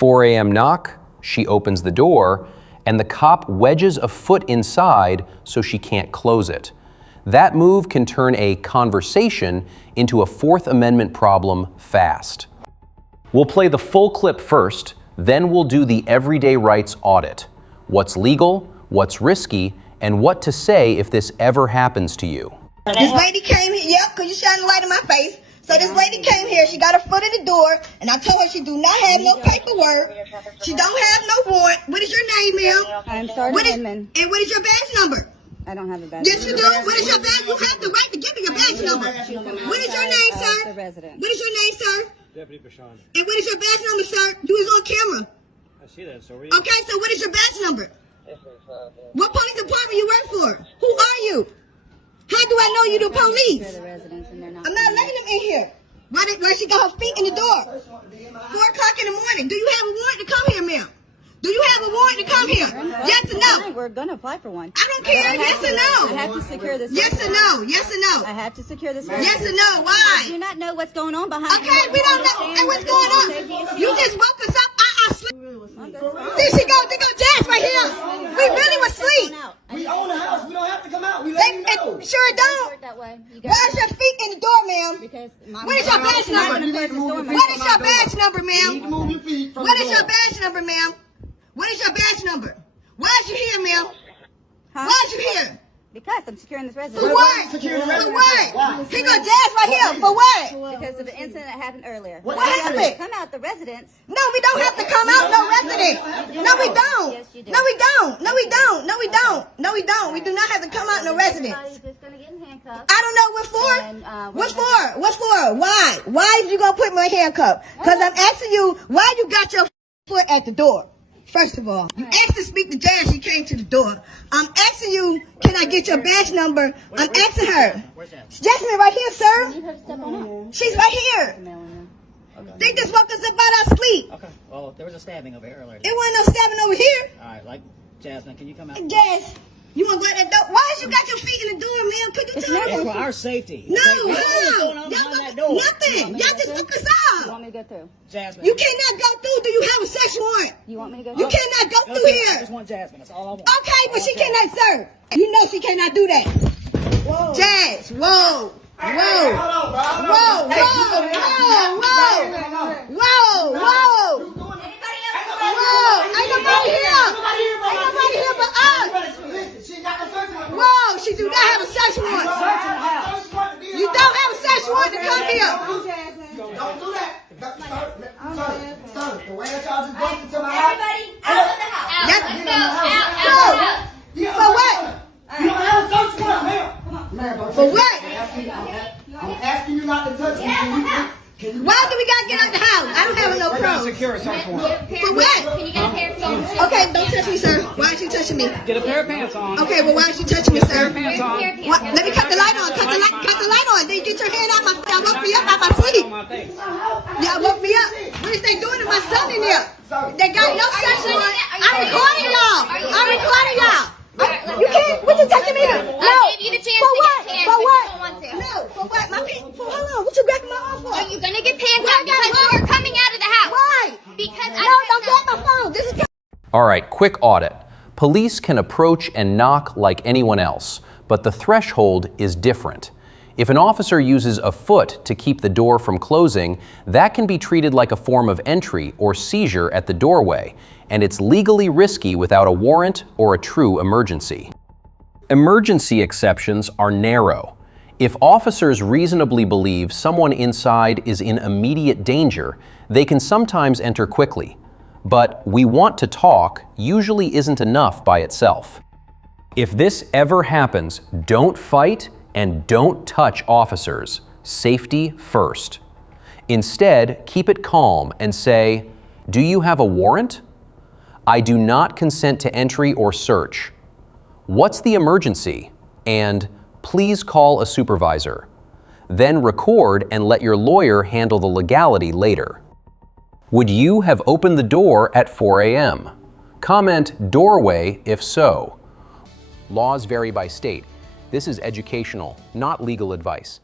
4 a.m. knock, she opens the door, and the cop wedges a foot inside so she can't close it. That move can turn a conversation into a Fourth Amendment problem fast. We'll play the full clip first, then we'll do the everyday rights audit. What's legal, what's risky, and what to say if this ever happens to you. This lady came here, yep, because you shining light in my face. So this lady came here, she got her foot in the door, and I told her she do not have no paperwork. She don't have no warrant. What is your name, ma'am? I'm Sergeant Inman. And what is your badge number? I don't have a badge. Yes, you do. What is your badge? You have the right to give me your badge number. What is your name, sir? The resident. What is your name, sir? Deputy Bashan. And what is your badge number, sir? You is on camera. I see that, so Okay, so what is your badge number? What police department you work for? Who are you? How do I know you the police? I'm not letting them in here. Why she got her feet in the door? 4 o'clock in the morning. Do you have a warrant to come here, ma'am? Do you have a warrant to come here? Yes or no? We're going to apply for one. I don't care. Yes or no? I have to secure this. Yes or no? Yes or no? I have to secure this. Yes or no? Why? I do not know what's going on behind. Okay, we don't know. And what's going on? You just woke us up. I sleep. There she go. There go Jazz right here. We really was asleep. We own the house. We don't have to come out. We let you know. Sure don't. Where's your feet in the door, ma'am? What is your badge number? What is your badge number, ma'am? What is your badge number, ma'am? What is your badge number? Why is you here, ma'am? Why is you here? Because I'm securing this residence. For what? For what? Here go Jazz right here. For what? Because of the incident that happened earlier. What happened? Come out the residence. No, we don't have to come out no resident. No, we don't. Yes, you do. No, we don't. No, we don't. No, we don't. No, we don't. We do not have to come out no residence. You're just going to get in handcuffs. I don't know what for. What for? What's for? Why? Why is you gonna put me in handcuff? Because I'm asking you why you got your foot at the door. First of all, you asked to speak to Jazz, she came to the door. I'm asking you, can I get your badge number? I'm asking her. Jasmine right here, sir. She's right here. They just woke us up out our sleep. Okay. Well, there was a stabbing over here earlier. It wasn't no stabbing over here. All right, like Jasmine, can you come out? Jazz, you want to go at that door? Why is you got your feet in the door, ma'am? Could you tell It's me? for our safety. No, What's going on behind that door? nothing. Y'all just woke us You up. want me to go through? Jasmine. You cannot go through. Do you have a search warrant? You want me to go You through? cannot go Okay, through I here. just want Jasmine. That's all I want. Okay, but she cannot serve. You know she cannot do that. Jazz, whoa. Whoa. Whoa, whoa, whoa, whoa. Whoa, whoa. Whoa, ain't nobody here. Ain't nobody here but us. Whoa, she do not have a search warrant. You don't have a search warrant to come here. Don't do that. Sir, the way that y'all just busted into my house. Everybody out of the house. Out. For what? You don't have a search warrant, ma'am. For what? I'm asking you not to touch me. Why do we gotta get out the house? I don't have no problem. Secure a search warrant. For what? Can you get a pair of pants? Okay, don't touch me, sir. Why is you touching me? Get a pair of pants on. Okay, well, why is you touching me, sir? Pants on. What? Let me cut the light on. Cut the light on. Then you get your hand out my. Y'all woke me up out my sleep. On my face. Y'all woke me up. What is they doing to my son in here? They got no search warrant. I'm recording y'all. I'm recording y'all. You can't. What you touching me? No. I gave you the chance For to what? get pants, For but what? you don't want to. No. For what? My pants. For how long? What you grabbing my arm for? Are you gonna get pants Why on because I got you were coming out of the house? Why? Because No, don't get my phone. This is. All right, quick audit. Police can approach and knock like anyone else, but the threshold is different. If an officer uses a foot to keep the door from closing, that can be treated like a form of entry or seizure at the doorway, and it's legally risky without a warrant or a true emergency. Emergency exceptions are narrow. If officers reasonably believe someone inside is in immediate danger, they can sometimes enter quickly. But "we want to talk" usually isn't enough by itself. If this ever happens, don't fight and don't touch officers. Safety first. Instead, keep it calm and say, "Do you have a warrant? I do not consent to entry or search. What's the emergency?" And "please call a supervisor." Then record and let your lawyer handle the legality later. Would you have opened the door at 4 a.m.? Comment "doorway" if so. Laws vary by state. This is educational, not legal advice.